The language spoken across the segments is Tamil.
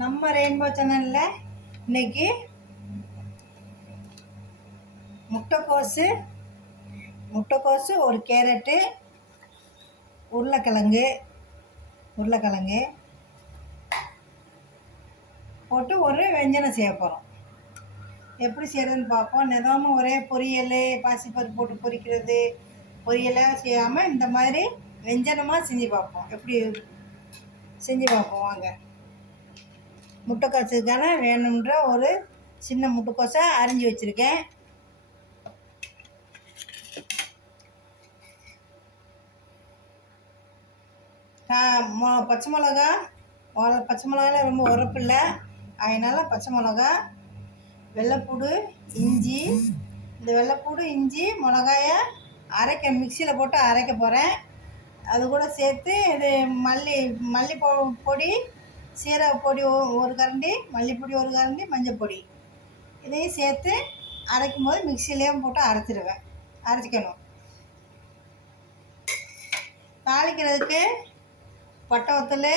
நம்ம ரெயின்போ சேனலில் இன்னைக்கு முட்டைக்கோசு முட்டைக்கோசு ஒரு கேரட்டு உருளைக்கிழங்கு உருளைக்கிழங்கு போட்டு ஒரு வெஞ்சனம் செய்ய போகிறோம் எப்படி செய்கிறதுன்னு பார்ப்போம். நிதமும் ஒரே பொரியல் பாசிப்பருப்பு போட்டு பொரிக்கிறது பொரியலாக செய்யாமல் இந்த மாதிரி வெஞ்சனமாக செஞ்சு பார்ப்போம். எப்படி செஞ்சு பார்ப்போம் வாங்க. முட்டைக்கோசுக்கான வேணுன்ற ஒரு சின்ன முட்டைக்கோசை அரிஞ்சு வச்சுருக்கேன். மொ பச்சை மிளகா பச்சை மிளகால ரொம்ப உரப்பில்லை அதனால் பச்சை மிளகா வெள்ளைப்பூடு இஞ்சி இந்த வெள்ளைப்பூடு இஞ்சி மிளகாயை அரைக்க மிக்சியில் போட்டு அரைக்க போகிறேன் அது கூட சேர்த்து இது மல்லி மல்லி பொடி சீரக பொடி ஒரு கரண்டி மல்லிப்பொடி ஒரு கரண்டி மஞ்சள் பொடி. இதையும் சேர்த்து அரைக்கும் போது மிக்சிலேயும் போட்டு அரைச்சிடுவேன் அரைச்சிக்கணும். தாளிக்கிறதுக்கு பட்டை வத்தல்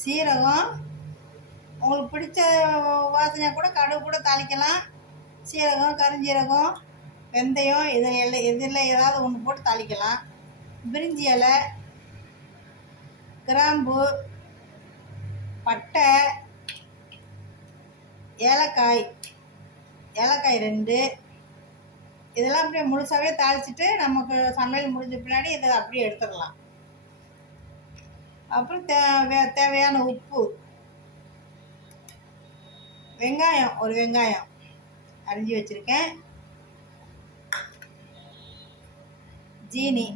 சீரகம். உங்களுக்கு பிடிச்ச வாசனை கூட கடுகு கூட தாளிக்கலாம். சீரகம் கருஞ்சீரகம் வெந்தயம் இதை எல்லாம் இதில் ஏதாவது ஒன்று போட்டு தாளிக்கலாம். பிரிஞ்சி இலை கிராம்பு பட்டை ஏலக்காய் ஏலக்காய் ரெண்டு. இதெல்லாம் அப்படியே முழுசாகவே தாளிச்சிட்டு நமக்கு சமையல் முடிஞ்ச பின்னாடி இதை அப்படியே எடுத்துடலாம். அப்புறம் தே தேவையான உப்பு. வெங்காயம் ஒரு வெங்காயம் அரிஞ்சு வச்சுருக்கேன். ஜீனி.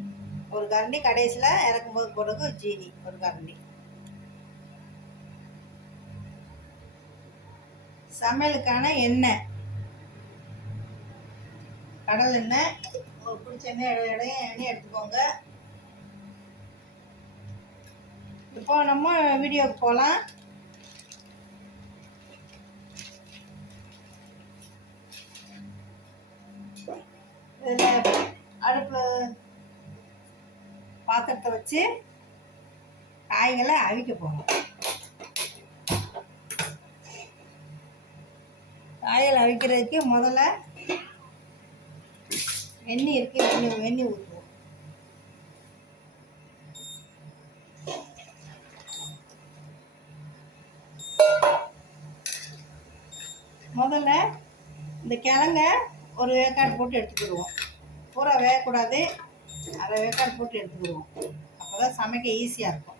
ஒரு கரண்டி கடைசியில் இறக்கும்போது போடுறது ஜீனி ஒரு கரண்டி. சமையலுக்கான எண்ணெய். கடல் எண்ணெய் ஒரு பிடிச்ச எண்ணெய் எடு- இடையே எண்ணெய் எடுத்துக்கோங்க. இப்போ நம்ம வீடியோக்கு போகலாம். இதில் அடுப்பில் பாத்திரத்தை வச்சு காய்களை அவிக்க போகணும். காயில் அவிக்கிறதுக்கு முதல்ல வெந்நீர் இருக்கு வெந்நீர் வெந்நீர் ஊற்றுவோம் முதல்ல இந்த கிழங்க ஒரு வேக்காடு போட்டு எடுத்துக்கிடுவோம். பூரா வேகக்கூடாது அரை வேக்காடு போட்டு எடுத்துக்கிடுவோம். அப்போ தான் சமைக்க ஈஸியாக இருக்கும்.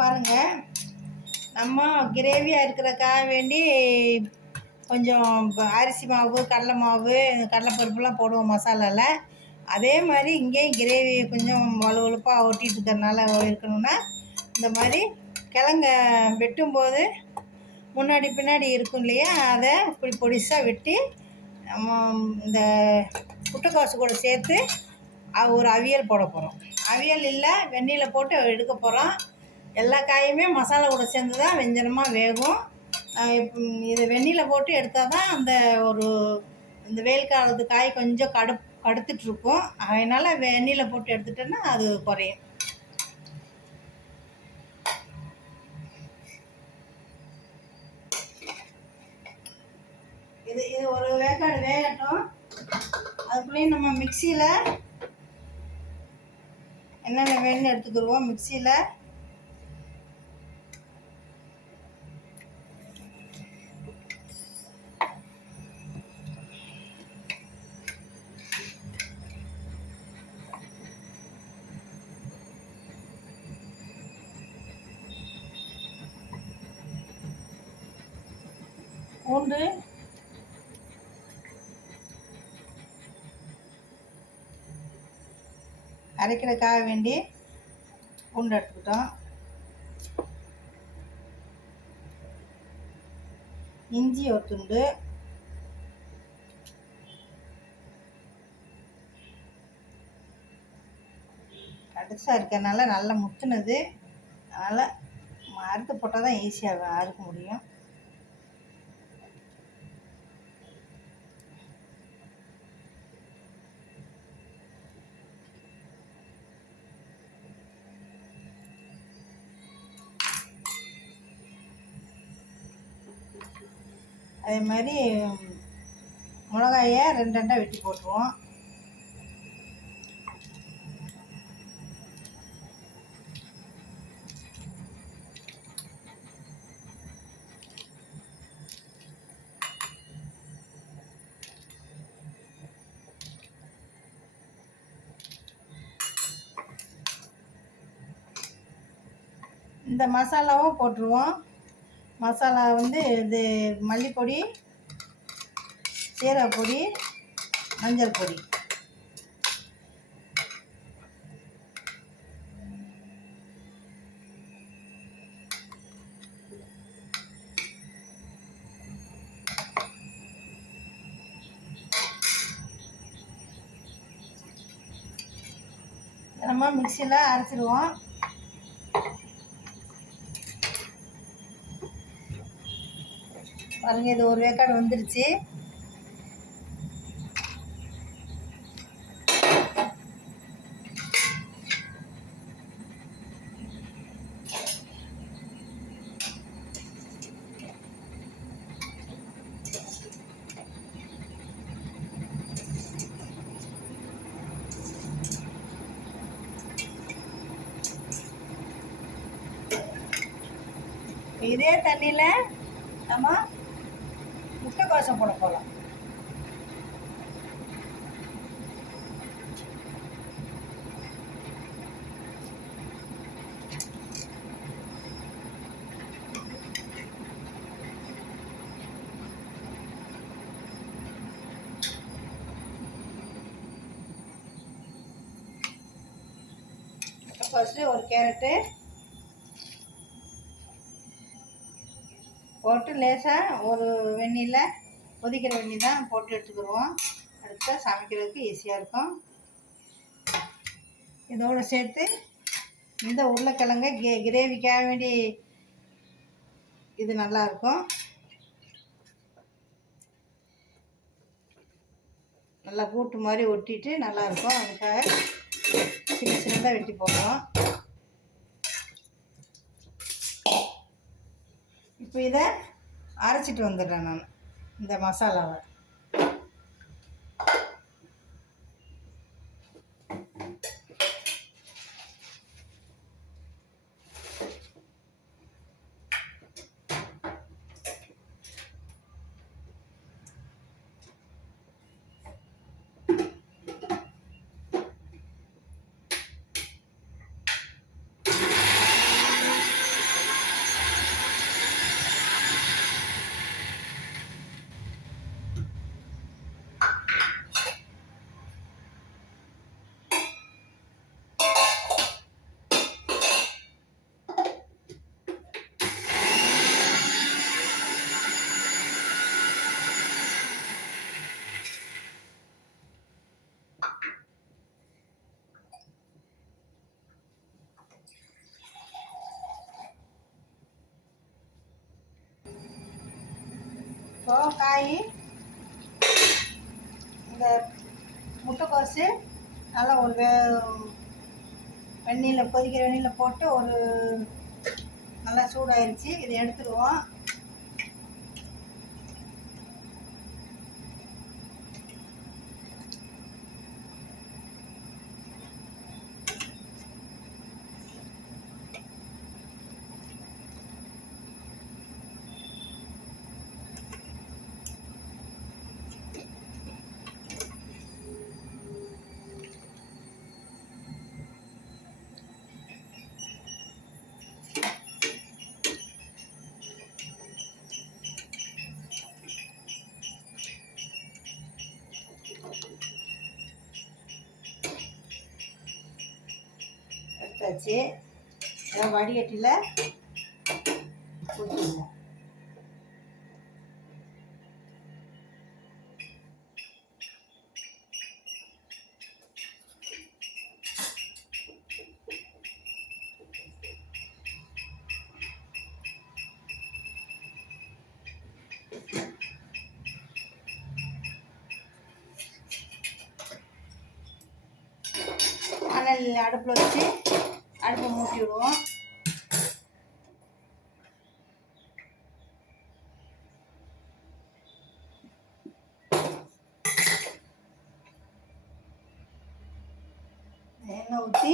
பாருங்கள் நம்ம கிரேவியாக இருக்கிறக்காக வேண்டி கொஞ்சம் அரிசி மாவு கடலை மாவு கடலைப்பருப்புலாம் போடுவோம் மசாலாவில் அதே மாதிரி இங்கேயும் கிரேவி கொஞ்சம் வலுவலுப்பாக ஒட்டிகிட்டு இருக்கிறனால இருக்கணும்னா இந்த மாதிரி கிழங்க வெட்டும்போது முன்னாடி பின்னாடி இருக்கும் இல்லையா? அதை இப்படி பொடிசாக வெட்டி நம்ம இந்த முட்டைக்கோசு கூட சேர்த்து ஒரு அவியல் போட போகிறோம் அவியல் இல்லை வெந்நீரில் போட்டு எடுக்க போகிறோம் எல்லா காயுமே மசாலா கூட சேர்ந்து தான் வெஞ்சனமாக வேகும். அஹ் இப்ப இதை வெந்நீரில் போட்டு எடுத்தால் தான் அந்த ஒரு இந்த வெயில் காலத்து காய் கொஞ்சம் கடு கடுத்துட்ருக்கும். அதனால் வெந்நீரில் போட்டு எடுத்துட்டோன்னா அது குறையும். இது இது ஒரு வேக்காடு வேகட்டும். அதுக்குள்ளேயும் நம்ம மிக்சியில் என்னென்ன வேணும்னு எடுத்துக்கிடுவோம் மிக்சியில். அரைக்கிறதுக்காக வேண்டி பூண்டு எடுத்துக்கிட்டோம். இஞ்சி ஒரு துண்டு. கடுசாக இருக்கிறதுனால நல்லா முத்துனது. அதனால் அறுத்து போட்டால் தான் ஈஸியாக அறுக்க முடியும். அதே மாதிரி மிளகாயை ரெண்டு ரெண்டாக வெட்டி போட்டுருவோம். இந்த மசாலாவும் போட்டுருவோம். மசாலா வந்து இது மல்லிப்பொடி சீரகப்பொடி மஞ்சள் பொடி. நம்ம மிக்சியில் அரைச்சிடுவோம். பாருங்க இது ஒரு வேக்காடு வந்துருச்சு. இதே தண்ணியில் நம்ம முட்டைக்கோசம் போட போகலாம் ஃபஸ்ட்டு ஒரு கேரட்டு போட்டு லேசாக ஒரு வெந்நீரில் கொதிக்கிற வெண்ணி தான் போட்டு எடுத்துக்கிடுவோம். அடுத்து சமைக்கிறதுக்கு ஈஸியாக இருக்கும். இதோடு சேர்த்து இந்த உருளைக்கிழங்கை கே கிரேவிக்காக வேண்டி இது நல்லாயிருக்கும் நல்லா கூட்டு மாதிரி ஒட்டிட்டு நல்லாயிருக்கும் அதுக்காக சின்ன சின்னதாக வெட்டி போடுறோம் இப்போ இதை அரைச்சிட்டு வந்துடுறேன் நான் இந்த மசாலாவை. இப்போ இந்த முட்டைக்கோசு நல்லா ஒரு வே வெந்நீரில் கொதிக்கிற வெந்நீரில் போட்டு ஒரு நல்லா சூடாயிருச்சு. இதை எடுத்துடுவோம். வச்சு இதை வடிகட்டியில் ஊற்றிடுவோம் அனல் அடுப்பில் வச்சு அடுப்பை மூட்டி விடுவோம் எண்ணெய் ஊற்றி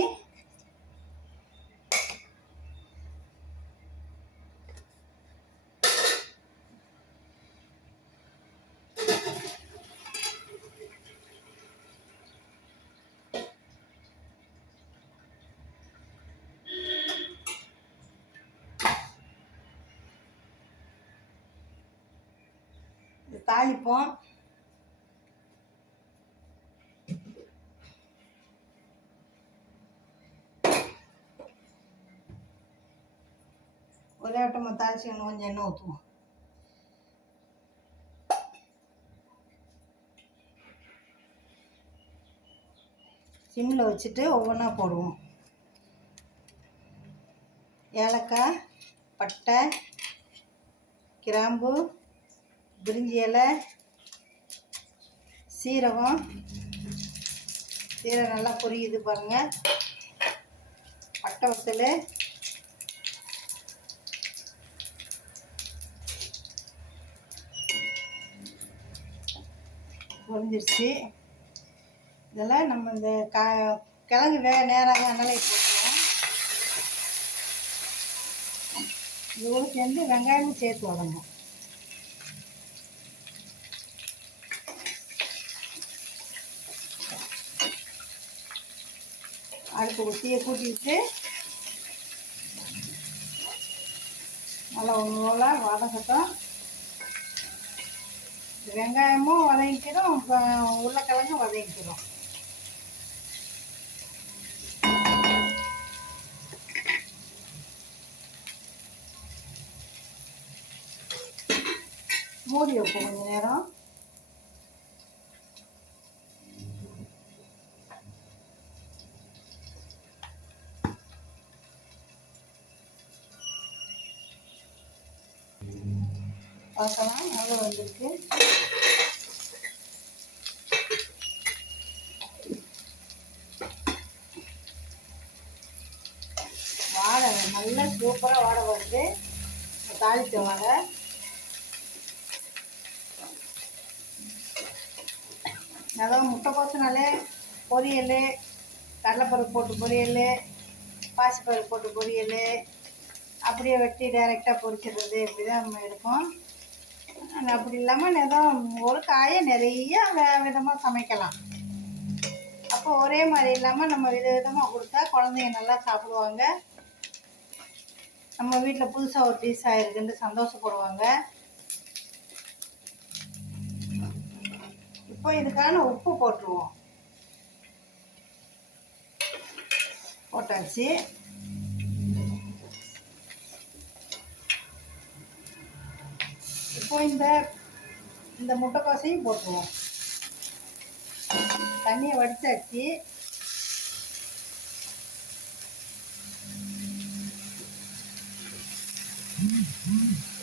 இது தாளிப்போம். ஒரே ஆட்டமாக தாளிச்சு இன்னும் கொஞ்சம் எண்ணெய் ஊற்றுவோம் சிம்மில் வச்சுட்டு ஒவ்வொன்றா போடுவோம். ஏலக்காய் பட்டை கிராம்பு பிரிஞ்சி இலை சீரகம். சீரகம் நல்லா பொரியுது பாருங்கள் பட்டை வத்தல். பொரிஞ்சிருச்சு. இதெல்லாம் நம்ம இந்த கா கிழங்கு வேக நேராக அதனால் போட்டுருவோம். இதோடு சேர்ந்து வெங்காயமும் சேர்த்து வதங்கும் அடுப்பு ஊற்றியை கூட்டிட்டு நல்லா ஒன்று வதக்கட்டும் வெங்காயமும் வதங்கிக்கிறோம் உருளைக்கிழங்கும் வதங்கிக்கிறோம் மூடி வைப்போம் கொஞ்ச நேரம் பார்க்கலாம் எவ்வளோ வந்திருக்கு. வாடை நல்லா சூப்பராக வாடை வருது தாளித்த வாழை அதாவது முட்டைக்கோசுனாலே பொரியல் கடலைப்பருப்பு போட்டு பொரியல் பாசிப்பருப்பு போட்டு பொரியல் அப்படியே வெட்டி டைரெக்டாக பொரிச்சிடுறது இப்படி தான் நம்ம எடுப்போம். அப்படி இல்லாமல் ஏதோ ஒரு காயை நிறைய விதமாக சமைக்கலாம். அப்போ ஒரே மாதிரி இல்லாமல் நம்ம வித விதமாக கொடுத்தா குழந்தைங்க நல்லா சாப்பிடுவாங்க. நம்ம வீட்டில் புதுசாக ஒரு டிஷ் ஆயிருக்குன்னு சந்தோஷப்படுவாங்க. இப்போ இதுக்கான உப்பு போட்டுருவோம். போட்டாச்சு. இப்போ இந்த இந்த முட்டைக்கோசையும் போட்டுருவோம் தண்ணியை வடித்தாச்சு Mm-hmm.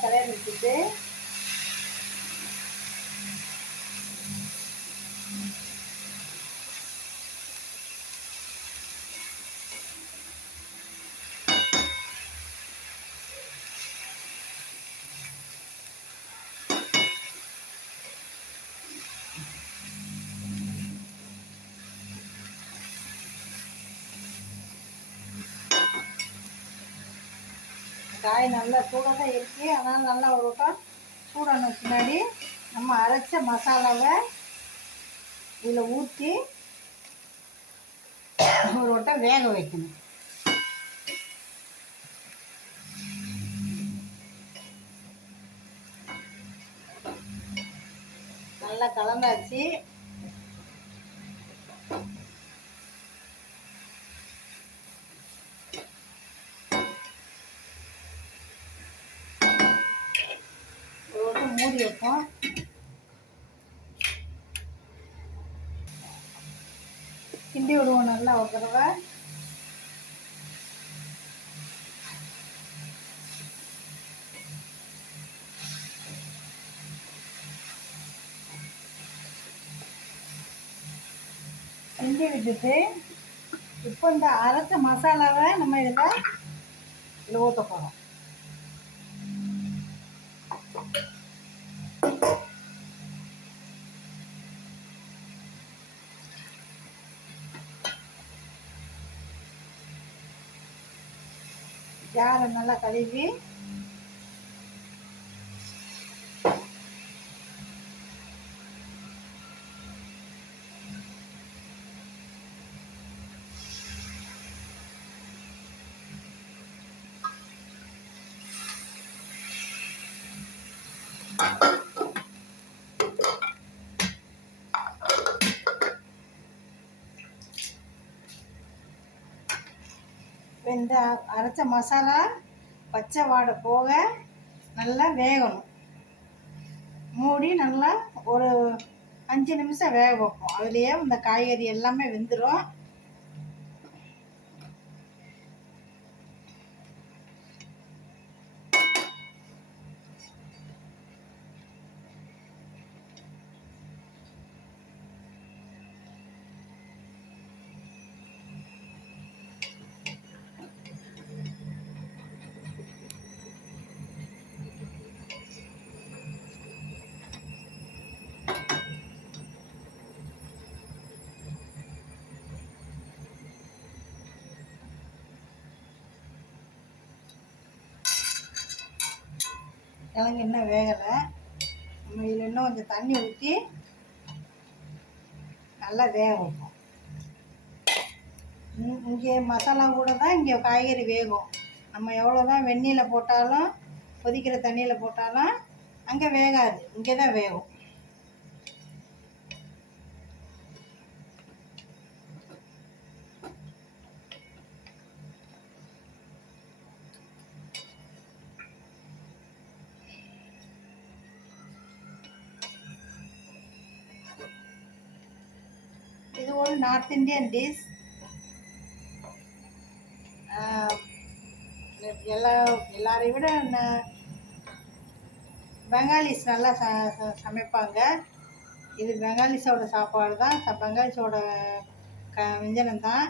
கல்யாணம் வச்சுட்டு காய் நல்லா சூடாக தான் இருக்குது ஆனால் நல்லா ஒரு வட்டம் சூடான பின்னாடி நம்ம அரைச்ச மசாலாவை இதில் ஊற்றி ஒரு வட்டம் வேக வைக்கணும். நல்லா கலந்தாச்சு. மூடி வைப்போம் கிண்டி விடுவோம் நல்லா ஒரு தடவை. கிண்டி விட்டுட்டு இப்போ இந்த அரைச்ச மசாலாவை நம்ம இதில் இதில் ஊற்ற போகிறோம் ஜாரை நல்லா கழுவி இந்த அரைச்ச மசாலா பச்சை வாடை போக நல்லா வேகணும். மூடி நல்லா ஒரு அஞ்சு நிமிஷம் வேக வைப்போம். அதுலேயே இந்த காய்கறி எல்லாமே வெந்துடும் கிழங்கு இன்னும் வேகலை. நம்ம இதில் இன்னும் கொஞ்சம் தண்ணி ஊற்றி நல்லா வேக வைப்போம். இங்கே மசாலா கூட தான் இங்கே காய்கறி வேகும். நம்ம எவ்வளோ தான் வெந்நீரில் போட்டாலும் கொதிக்கிற தண்ணியில் போட்டாலும் அங்கே வேகாது. இங்கே தான் வேகும். நார்த் இந்தியன் டிஷ் எல்லா எல்லாரையும் விட பெங்காலிஸ் நல்லா ச ச- சமைப்பாங்க இது பெங்காலிஸோட சாப்பாடு தான் பெங்காலிஸோட க விஞ்சனம் தான்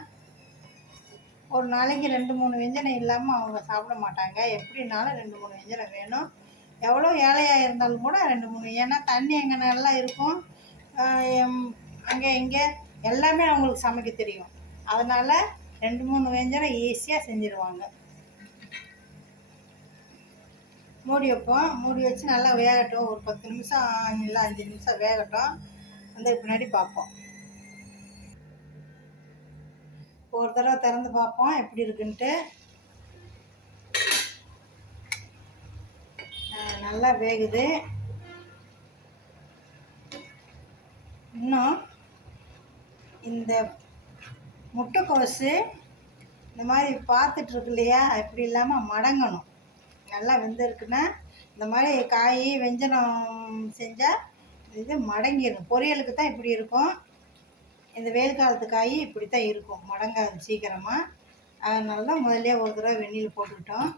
ஒரு நாளைக்கு ரெண்டு மூணு வெஞ்சனம் இல்லாமல் அவங்க சாப்பிட மாட்டாங்க. எப்படினாலும் ரெண்டு மூணு வெஞ்சனம் வேணும். எவ்வளோ ஏழையாக இருந்தாலும் கூட ரெண்டு மூணு ஏன்னா தண்ணி எங்கே நல்லா இருக்கும். அங்கே இங்கே எல்லாமே அவங்களுக்கு சமைக்க தெரியும். அதனால் ரெண்டு மூணு வெஞ்சனம் ஈஸியாக செஞ்சுருவாங்க. மூடி வைப்போம். மூடி வச்சு நல்லா வேகட்டும். ஒரு பத்து நிமிஷம் இல்லை அஞ்சு நிமிஷம் வேகட்டும். வந்து பின்னாடி பார்ப்போம். ஒரு தடவை திறந்து பார்ப்போம். எப்படி இருக்குன்ட்டு. நல்லா வேகுது. இன்னும் இந்த முட்டைக்கோசு இந்த மாதிரி பார்த்துட்ருக்கு இல்லையா? இப்படி இல்லாமல் மடங்கணும். நல்லா வெந்திருக்குன்னா இந்த மாதிரி காய் வெஞ்சனம் செஞ்சால் இது மடங்கிடும் பொரியலுக்கு தான் இப்படி இருக்கும். இந்த வெயில் காலத்து காய் இப்படி தான் இருக்கும். மடங்காது சீக்கிரமாக அதனால தான் முதல்ல ஒரு தடவை வெந்நீர் போட்டுக்கிட்டோம்.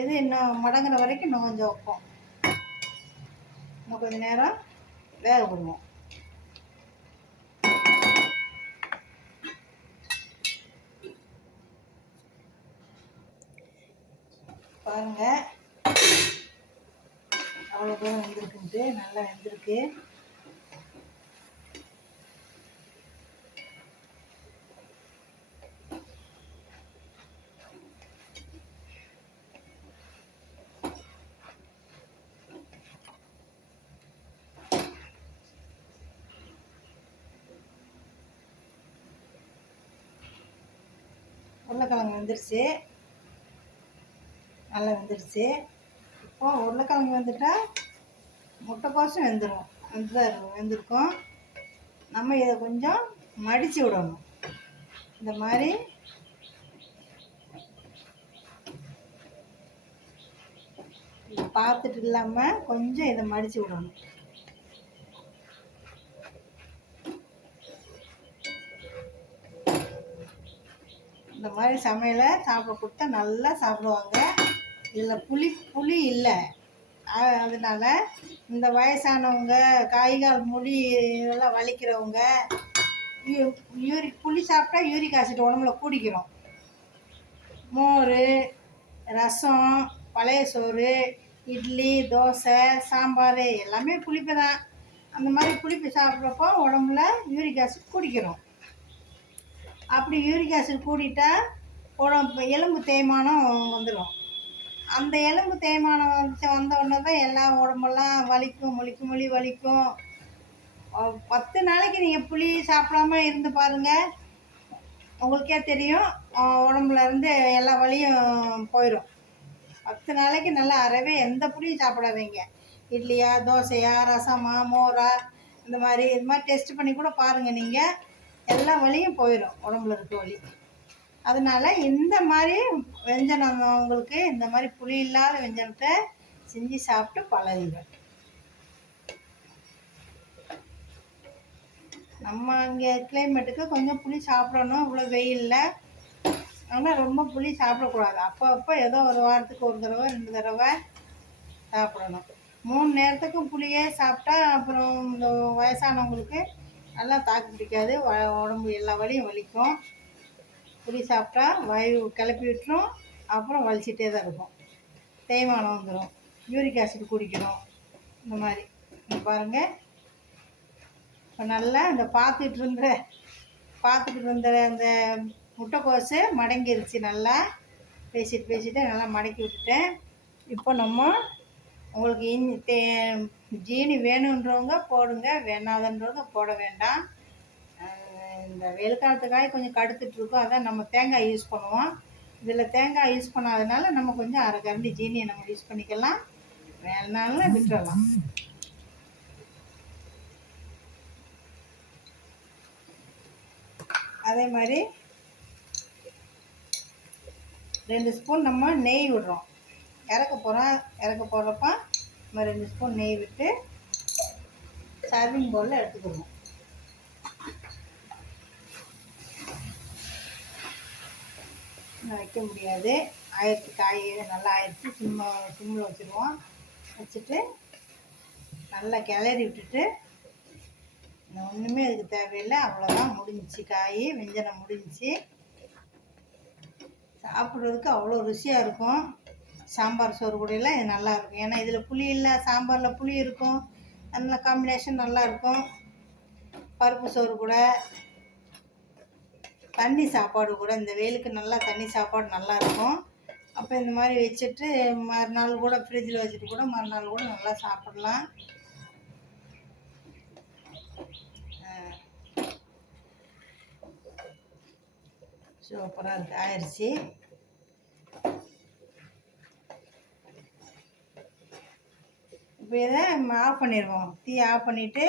இது இன்னும் மடங்குற வரைக்கும் இன்னும் கொஞ்சம் வைப்போம். இன்னும் கொஞ்சம் நேரம் வேக விடுவோம் பாருங்க. அவ்வளோ தூரம் வெந்திருக்குன்ட்டு நல்லா வெந்திருக்கு. உருளைக்கிழங்கு வந்துருச்சு. நல்லா வெந்துருச்சு. இப்போ உருளைக்கிழங்கு வந்துட்டால் முட்டைக்கோசும் வெந்துடும் வெந்துதான் இருக்கும் வெந்திருக்கும். நம்ம இதை கொஞ்சம் மடித்து விடணும். இந்த மாதிரி பார்த்துட்டு இல்லாமல் கொஞ்சம் இதை மடித்து விடணும். இந்த மாதிரி சமையலை சாப்பிட கொடுத்தா நல்லா சாப்பிடுவாங்க. இதில் புளி புளி இல்லை. அதனால் இந்த வயசானவங்க காய்கால் முடி இதெல்லாம் வலிக்கிறவங்க யூ- யூரிக் புளி சாப்பிட்டா யூரிக் ஆசிட் உடம்புல கூடிக்கிறோம் மோர் ரசம் பழைய சோறு இட்லி தோசை சாம்பார் எல்லாமே புளிப்பு தான். அந்த மாதிரி புளிப்பு சாப்பிட்றப்போ உடம்புல யூரிக் ஆசிட் குடிக்கிறோம் அப்படி யூரிக் ஆசிட் கூடிட்டா உடம்பு எலும்பு தேய்மானம் வந்துடும் அந்த எலும்பு தேய்மானம் வந்து வந்த உடனே தான் எல்லா உடம்பெல்லாம் வலிக்கும் முழிக்கு மொழி வலிக்கும். பத்து நாளைக்கு நீங்கள் புளி சாப்பிடாம இருந்து பாருங்கள் உங்களுக்கே தெரியும் உடம்புல இருந்து எல்லா வலியும் போயிடும் பத்து நாளைக்கு நல்லா அறவே எந்த புளியும் சாப்பிடாதீங்க. இட்லியா தோசையா ரசமா மோரா இந்த மாதிரி இது மாதிரி டெஸ்ட் பண்ணி கூட பாருங்கள் நீங்கள் எல்லா வழியும் போயிடும் உடம்புல இருக்க வழி அதனால இந்த மாதிரி வெஞ்சனம் உங்களுக்கு இந்த மாதிரி புளி இல்லாத வெஞ்சனத்தை செஞ்சு சாப்பிட்டு பழகுங்கள். நம்ம இங்கே கிளைமேட்டுக்கு கொஞ்சம் புளி சாப்பிடணும் இவ்வளோ வெயிலில். ஆனால் ரொம்ப புளி சாப்பிடக்கூடாது. அப்போ அப்போ ஏதோ ஒரு வாரத்துக்கு ஒரு தடவை ரெண்டு தடவை சாப்பிடணும். மூணு நேரத்துக்கும் புளியே சாப்பிட்டா அப்புறம் இந்த வயசானவங்களுக்கு நல்லா தாக்கு பிடிக்காது. வ- உடம்பு எல்லா வலியும் வலிக்கும். புளி சாப்பிட்டா வாயு கிளப்பி விட்டுரும். அப்புறம் வலிச்சிட்டே தான் இருக்கும். தேய்மானம் வந்துடும் யூரிக் ஆசிட் குடிக்கணும். இந்த மாதிரி. பாருங்கள் இப்போ நல்லா இந்த பார்த்துட்டு இருந்த பார்த்துட்டு இருந்த அந்த முட்டைக்கோசு மடங்கிருச்சு நல்லா. பேசிட்டு பேசிட்டு நல்லா மடக்கி விட்டுட்டேன். இப்போ நம்ம உங்களுக்கு இஞ்சி தே ஜீனி வேணுன்றவங்க போடுங்க வேணாதன்றவங்க போட வேண்டாம். இந்த வெயில் காலத்து காய் கொஞ்சம் கடுத்துட்ருக்கோம். அதான் நம்ம தேங்காய் யூஸ் பண்ணுவோம். இதில் தேங்காய் யூஸ் பண்ணாதனால நம்ம கொஞ்சம் அரை கரண்டி ஜீனியை நம்ம யூஸ் பண்ணிக்கலாம். வேணாலும் விட்டுறலாம். அதே மாதிரி ரெண்டு ஸ்பூன் நம்ம நெய் விடுறோம். இறக்க போகிறோம் இறக்க போகிறப்ப நம்ம ரெண்டு ஸ்பூன் நெய் விட்டு சர்விங் பவுலில் எடுத்துக்கிடுவோம். வைக்க முடியாது. ஆயிரத்து காய் நல்லா ஆயிடுச்சு. சிம்ம சிம்மில் வச்சுருவோம். வச்சுட்டு நல்லா கிளறி விட்டுட்டு இன்னும் ஒன்றுமே அதுக்கு தேவையில்லை. அவ்வளோதான் முடிஞ்சிச்சு காய். வெஞ்சனை முடிஞ்சிச்சு. சாப்பிட்றதுக்கு அவ்வளோ ருசியாக இருக்கும். சாம்பார் சோறு கூடலாம் இது நல்லாயிருக்கும் ஏன்னா இதில் புளி இல்லை சாம்பாரில் புளி இருக்கும். நல்ல காம்பினேஷன் நல்லாயிருக்கும் பருப்பு சோறு கூட. தண்ணி சாப்பாடு கூட இந்த வெயிலுக்கு நல்லா தண்ணி சாப்பாடு நல்லாயிருக்கும் அப்போ இந்த மாதிரி வச்சுட்டு மறுநாள் கூட ஃப்ரிட்ஜில் வச்சுட்டு கூட மறுநாள் கூட நல்லா சாப்பிடலாம். சூப்பராக இருக்குது ஆயிடுச்சு. இப்போ இதை ஆஃப் பண்ணிடுவோம். தீ ஆஃப் பண்ணிவிட்டு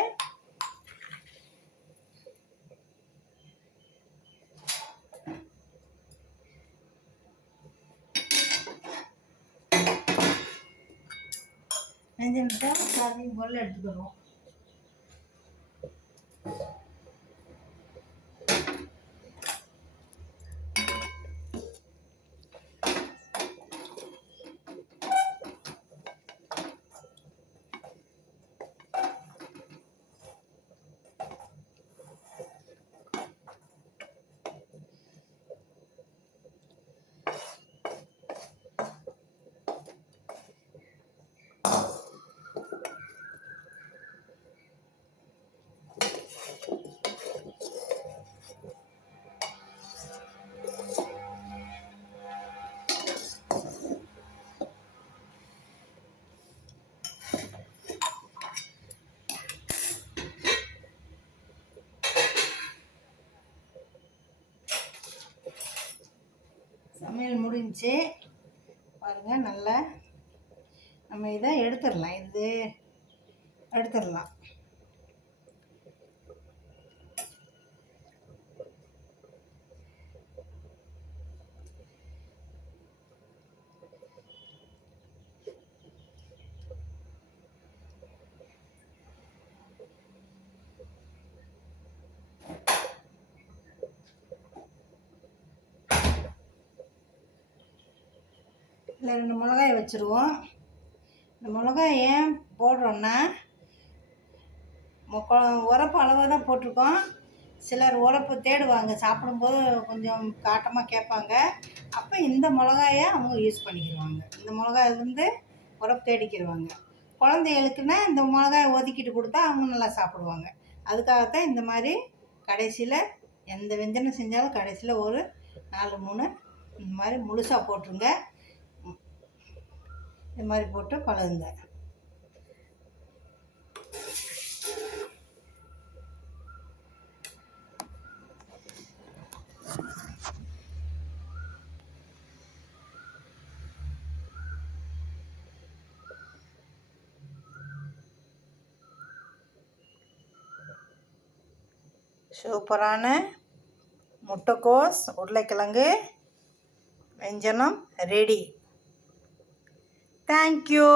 அஞ்சு நிமிஷம் சர்விங் போல் எடுத்துக்கிறோம் சமையல் முடிஞ்சு பாருங்கள் நல்லா நம்ம இதை எடுத்துடலாம். இது எடுத்துடலாம். ரெண்டு மிளகாய் வச்சுருவோம். இந்த மிளகாய் ஏன் போடுறோன்னா மொ- கொ- உரப்பு அளவாக தான் போட்டிருக்கோம். சிலர் உரப்பு தேடுவாங்க. சாப்பிடும்போது கொஞ்சம் காட்டமாக கேட்பாங்க. அப்போ இந்த மிளகாயை அவங்க யூஸ் பண்ணிக்கிடுவாங்க இந்த மிளகாயிலேருந்து உரப்பு தேடிக்கிடுவாங்க குழந்தைகளுக்குன்னா இந்த மிளகாயை ஒதுக்கிட்டு கொடுத்தா அவங்க நல்லா சாப்பிடுவாங்க. அதுக்காகத்தான் இந்த மாதிரி கடைசியில் எந்த வெஞ்சனம் செஞ்சாலும் கடைசியில் ஒரு நாலு மூணு இந்த மாதிரி முழுசாக போட்டுருங்க. இது மாதிரி போட்டு பழகுங்க சூப்பரான முட்டைக்கோஸ் உருளைக்கிழங்கு வெஞ்சனம் ரெடி. தேங்க்யூ